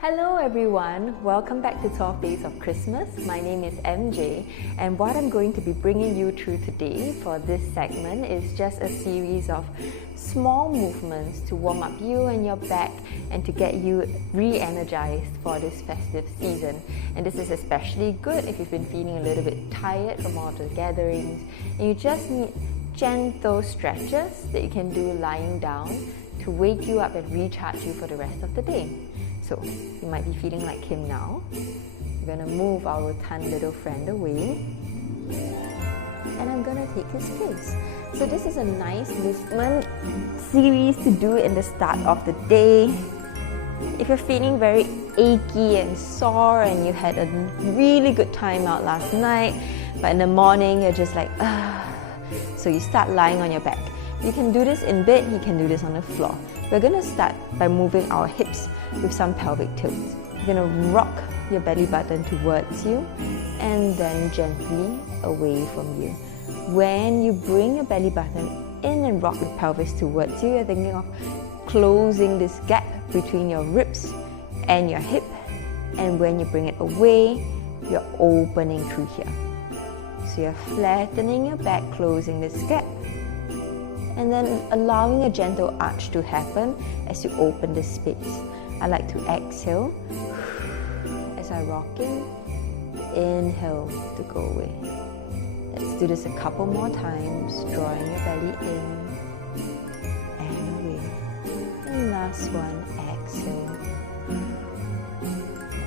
Hello everyone, welcome back to 12 Days of Christmas. My name is MJ, and what I'm going to be bringing you through today for this segment is just a series of small movements to warm up you and your back and to get you re-energized for this festive season. And this is especially good if you've been feeling a little bit tired from all the gatherings and you just need gentle stretches that you can do lying down to wake you up and recharge you for the rest of the day. So, you might be feeling like him now. We're going to move our rotund little friend away. And I'm going to take his place. So this is a nice movement series to do in the start of the day. If you're feeling very achy and sore and you had a really good time out last night, but in the morning you're just like, so you start lying on your back. You can do this in bed, you can do this on the floor. We're going to start by moving our hips with some pelvic tilts. You're going to rock your belly button towards you and then gently away from you. When you bring your belly button in and rock the pelvis towards you, you're thinking of closing this gap between your ribs and your hip. And when you bring it away, you're opening through here. So you're flattening your back, closing this gap, and then allowing a gentle arch to happen as you open this space. I like to exhale as I rock in, inhale to go away. Let's do this a couple more times, drawing your belly in and away. And last one, exhale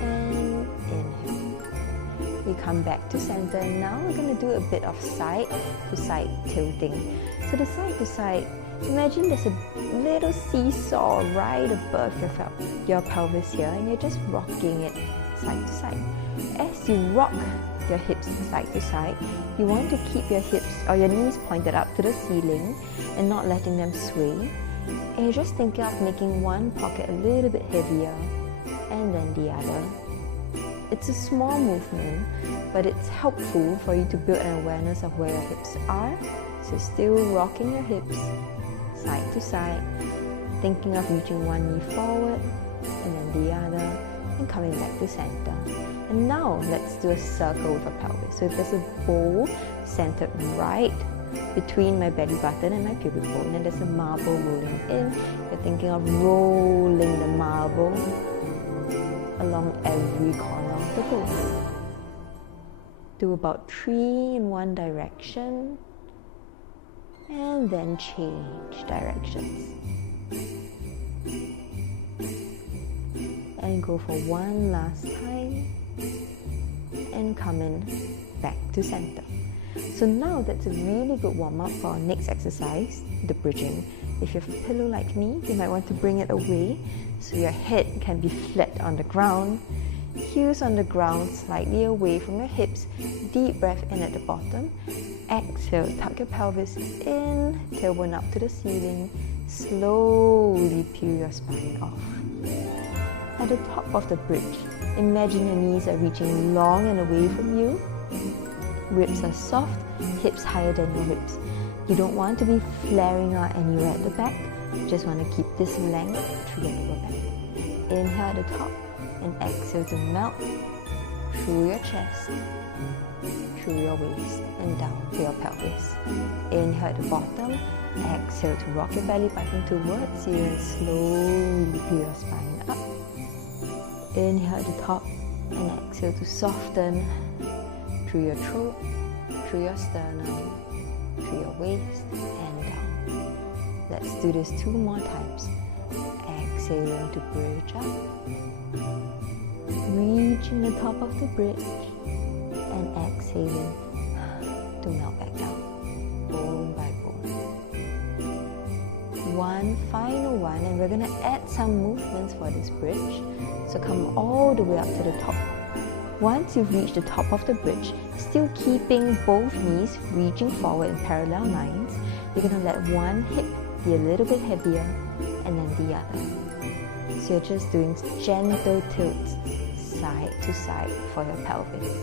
and inhale. We come back to center, and now we're going to do a bit of side to side tilting. So the side to side, imagine there's a little seesaw right above your pelvis here, and you're just rocking it side to side. As you rock your hips side to side, you want to keep your hips or your knees pointed up to the ceiling and not letting them sway. And you're just thinking of making one pocket a little bit heavier and then the other. It's a small movement, but it's helpful for you to build an awareness of where your hips are. So still rocking your hips side to side, thinking of reaching one knee forward and then the other, and coming back to center. And now let's do a circle with a pelvis. So if there's a bowl centered right between my belly button and my pubic bone, and there's a marble rolling in, you're thinking of rolling the marble along every corner of the bowl. Do about 3 in one direction, and then change directions. And go for one last time, and come in back to center. So now that's a really good warm-up for our next exercise, the bridging. If you have a pillow like me, you might want to bring it away so your head can be flat on the ground. Heels on the ground, slightly away from your hips. Deep breath in at the bottom. Exhale, tuck your pelvis in, tailbone up to the ceiling. Slowly peel your spine off. At the top of the bridge, imagine your knees are reaching long and away from you. Ribs are soft, hips higher than your ribs. You don't want to be flaring out anywhere at the back. You just want to keep this length through your lower back. Inhale at the top and exhale to melt through your chest, through your waist and down to your pelvis. Inhale at the bottom, exhale to rock your belly button towards you and slowly peel your spine up. Inhale at the top and exhale to soften through your throat, through your sternum, through your waist and down. Let's do this 2 more times. Exhaling to bridge up, reaching the top of the bridge, and exhaling to melt back down, bone by bone. One final one, and we're going to add some movements for this bridge. So come all the way up to the top. Once you've reached the top of the bridge, still keeping both knees reaching forward in parallel lines, you're going to let one hip be a little bit heavier and then the other. So you're just doing gentle tilts side to side for your pelvis.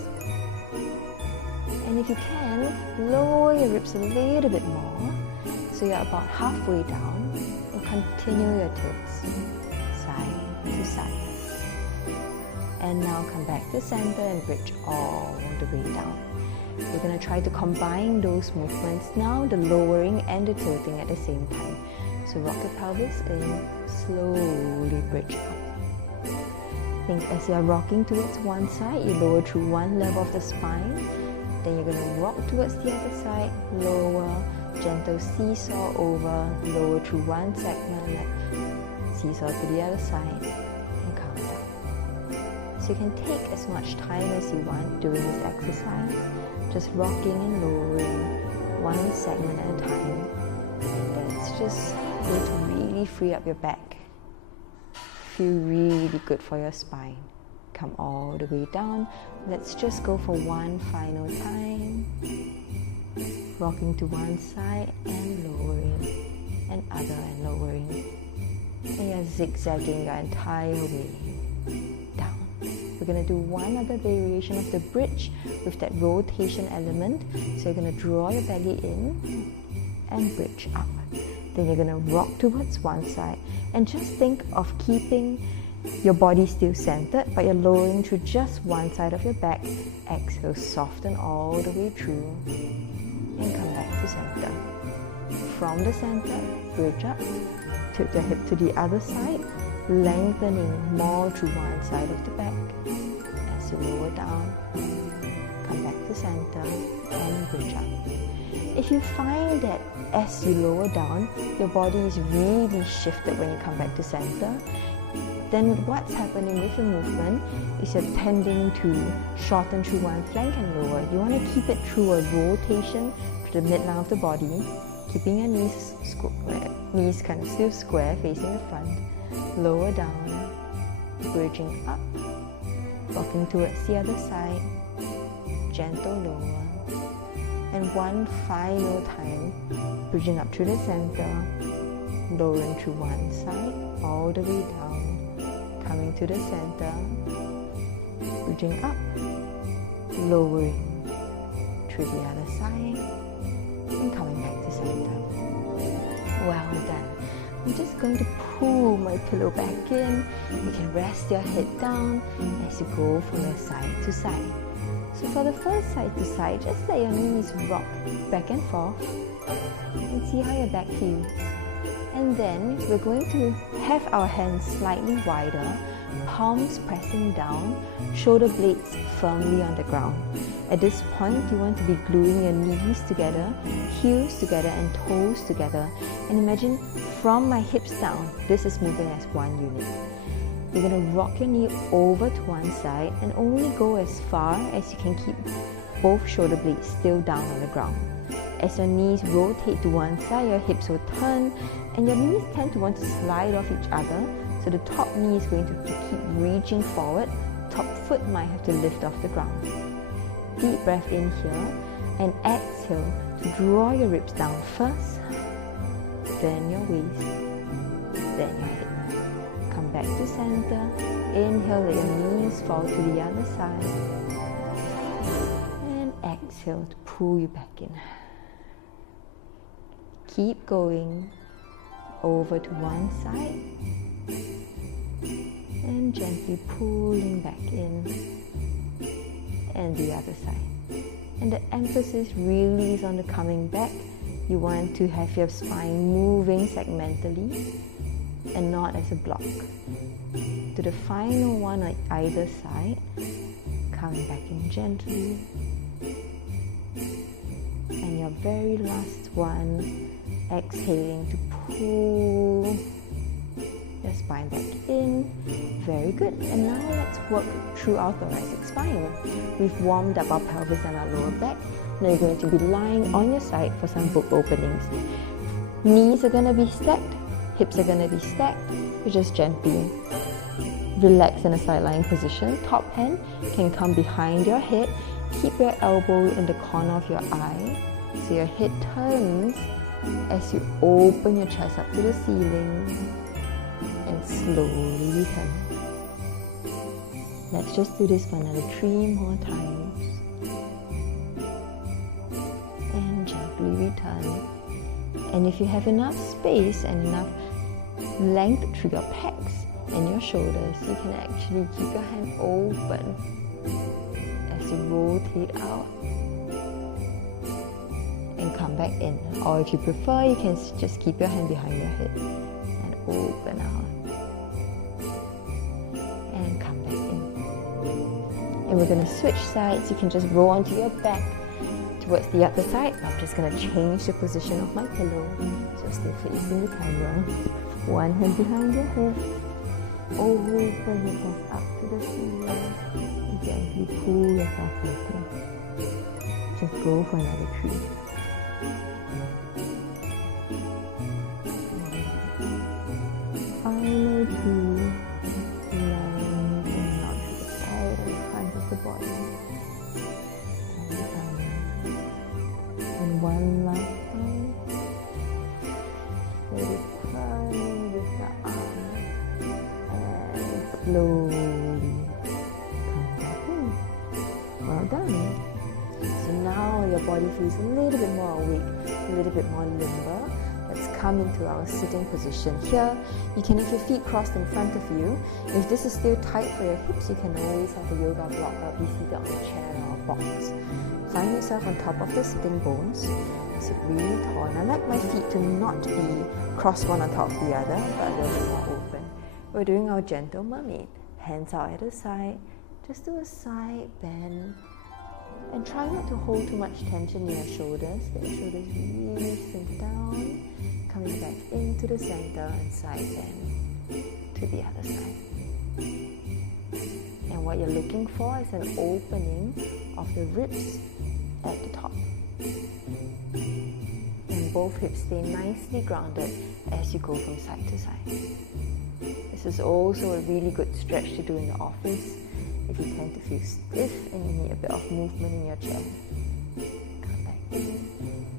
And if you can, lower your ribs a little bit more so you're about halfway down, and continue your tilts side to side. And now come back to center and bridge all the way down. We're going to try to combine those movements now, the lowering and the tilting at the same time. So rock your pelvis in, slowly bridge up. Think as you're rocking towards one side, you lower through one level of the spine. Then you're going to rock towards the other side, lower, gentle seesaw over, lower through one segment, seesaw to the other side, and calm down. So you can take as much time as you want doing this exercise, just rocking and lowering one segment at a time. That's just going to really free up your back. Feel really good for your spine. Come all the way down. Let's just go for one final time. Rocking to one side and lowering, and other and lowering. And you're zigzagging your entire way down. We're going to do one other variation of the bridge with that rotation element. So you're going to draw your belly in and bridge up. Then you're going to rock towards one side and just think of keeping your body still centered, but you're lowering through just one side of your back. Exhale, soften all the way through and come back to center. From the center, bridge up, tilt your hip to the other side, lengthening more through one side of the back. As you lower down, come back to center and bridge up. If you find that as you lower down, your body is really shifted when you come back to center, then what's happening with your movement is you're tending to shorten through one flank and lower. You want to keep it through a rotation to the midline of the body, keeping your knees kind of still square facing the front. Lower down, bridging up, rocking towards the other side, gentle lower. And one final time, bridging up through the center, lowering through one side, all the way down, coming to the center, bridging up, lowering through the other side, and coming back to center. Well done. I'm just going to pull my pillow back in. You can rest your head down as you go from your side to side. So for the first side to side, just let your knees rock back and forth and see how your back feels. And then we're going to have our hands slightly wider, palms pressing down, shoulder blades firmly on the ground. At this point, you want to be gluing your knees together, heels together and toes together. And imagine from my hips down, this is moving as one unit. You're going to rock your knee over to one side and only go as far as you can keep both shoulder blades still down on the ground. As your knees rotate to one side, your hips will turn and your knees tend to want to slide off each other. So the top knee is going to keep reaching forward. Top foot might have to lift off the ground. Deep breath in here and exhale to draw your ribs down first, then your waist, then your head. Come back to center. Inhale, let your knees fall to the other side. And exhale to pull you back in. Keep going over to one side and gently pulling back in, and the other side. And the emphasis really is on the coming back. You want to have your spine moving segmentally and not as a block. To the final one on either side, coming back in gently. And your very last one, exhaling to pull your spine back in. Very good. And now let's work through our thoracic spine. We've warmed up our pelvis and our lower back. Now you're going to be lying on your side for some book openings. Knees are going to be stacked. Hips are going to be stacked. You just gently relax in a side lying position. Top hand can come behind your head. Keep your elbow in the corner of your eye. So your head turns as you open your chest up to the ceiling and slowly return. Let's just do this for another 3 more times. And gently return. And if you have enough space and enough length through your pecs, and your shoulders, you can actually keep your hand open as you rotate out and come back in. Or if you prefer, you can just keep your hand behind your head and open out and come back in. And we're going to switch sides. You can just roll onto your back towards the other side. I'm just going to change the position of my pillow. So stay facing the camera. One hand behind your head. Open your chest up to the ceiling. And gently pull yourself open. Just go for another 3. Final 2. Lengthen out to the side and front of the body. And one last time. Maybe turning with the arm. And slowly come back in. Well done. So now your body feels a little bit more awake, a little bit more limber. Let's come into our sitting position. Here, you can have your feet crossed in front of you. If this is still tight for your hips, you can always have a yoga block or be seated on a chair or a box. Find yourself on top of the sitting bones. Sit really tall. And I like my feet to not be crossed one on top of the other, but a little bit more open. We're doing our gentle mermaid. Hands out at the side. Just do a side bend. And try not to hold too much tension in your shoulders. Let your shoulders really sink down. Coming back into the center and side bend to the other side. And what you're looking for is an opening of the ribs at the top. And both hips stay nicely grounded as you go from side to side. This is also a really good stretch to do in the office if you tend to feel stiff and you need a bit of movement in your chair. Come back in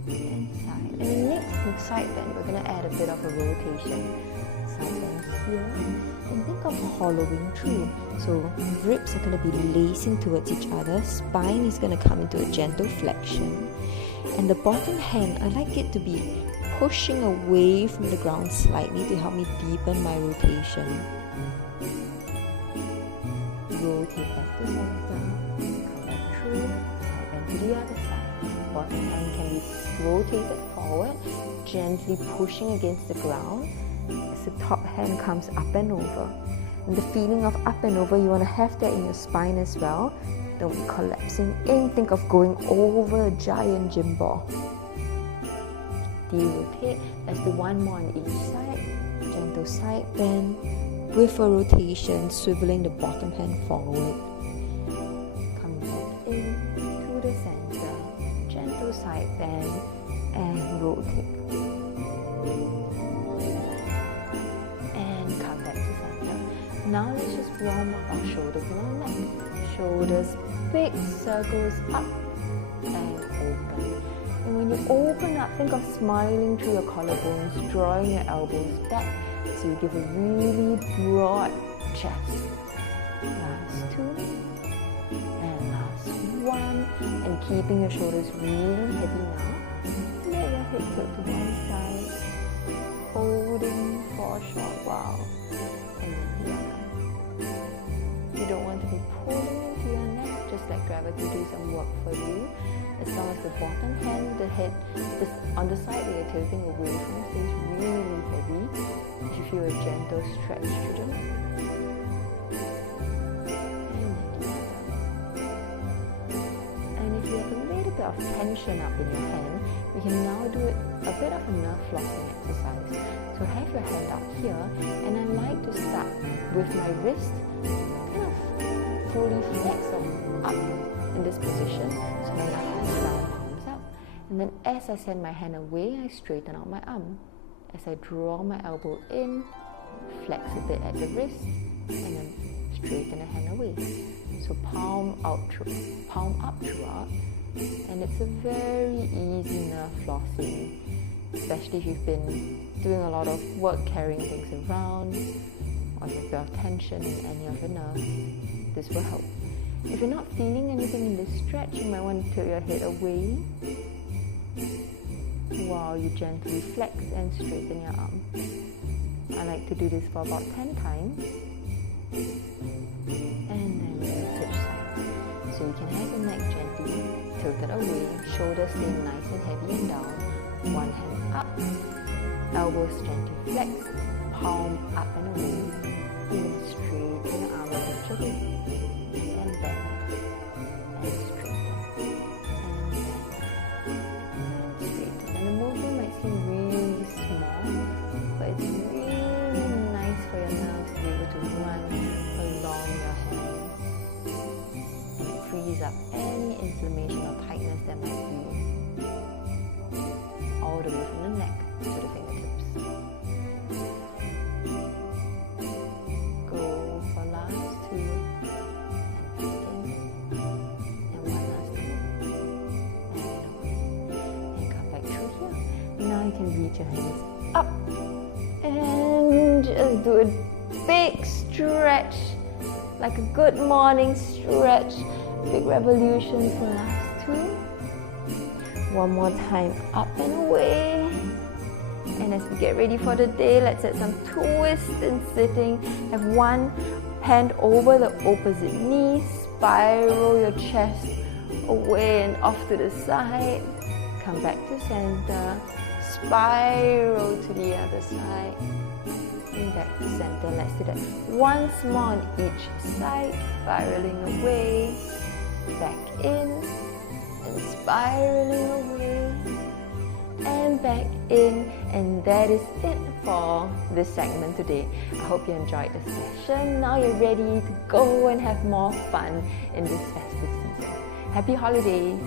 and side. And in next side bend, we're going to add a bit of a rotation. Side bend here. And think of hollowing through. So ribs are going to be lacing towards each other. Spine is going to come into a gentle flexion. And the bottom hand, I like it to be pushing away from the ground slightly to help me deepen my rotation. Rotate back to center, come back through, and to the other side. Bottom hand can be rotated forward, gently pushing against the ground as the top hand comes up and over. And the feeling of up and over, you want to have that in your spine as well. Don't be collapsing in. Think of going over a giant gym ball. De-rotate. Let's do one more on each side. Gentle side bend. With a rotation, swiveling the bottom hand forward. Coming back in to the center. Gentle side bend and rotate. And come back to center. Now let's just warm up our shoulders and our neck. Shoulders, big circles up and open. And when you open up, think of smiling through your collarbones, drawing your elbows back. So you give a really broad chest. Last 2 and last 1. And keeping your shoulders really heavy now. Let your hips go to one side. Holding for a short while. And then the other. You don't want to be pulling into your neck. Just let gravity do some work for you. As long as the bottom hand, the head, on the side that you're tilting away from stays really heavy. You feel a gentle stretch through the neck. And if you have a little bit of tension up in your hand, we can now do a bit of a nerve flossing exercise. So have your hand up here, and I like to start with my wrist kind of fully flexed up in this position. So my hands down, palms up. And then as I send my hand away, I straighten out my arm. As I draw my elbow in, flex a bit at the wrist, and then straighten the hand away. So palm up throughout, and it's a very easy nerve flossing, especially if you've been doing a lot of work carrying things around, or you have a bit of tension in any of your nerves. This will help. If you're not feeling anything in this stretch, you might want to tilt your head away while you gently flex and straighten your arm. I like to do this for about 10 times. And then we switch sides. So you can have your neck gently tilted away, shoulders staying nice and heavy and down, one hand up, elbows gently flexed, palm up and away, even straighten the arm a bit away, and bend, and straighten, and bend, and straighten. And the movement might seem really small, but it's really nice for your nerves to be able to run along your hands. And it frees up any inflammation or tightness that might be all the way from the neck to the fingertips. Go for last two, and one last two, and away, and come back through here. Now you can reach your hands up and just do a big stretch, like a good morning stretch. Big revolutions for last two. One more time, up and away. And as we get ready for the day, let's add some twist in sitting. Have one hand over the opposite knee, spiral your chest away and off to the side. Come back to center, spiral to the other side, and back to center. Let's do that once more on each side, spiraling away, back in, and spiraling away, and back in. And that is it for this segment today. I hope you enjoyed the session. Now you're ready to go and have more fun in this festive season. Happy holidays!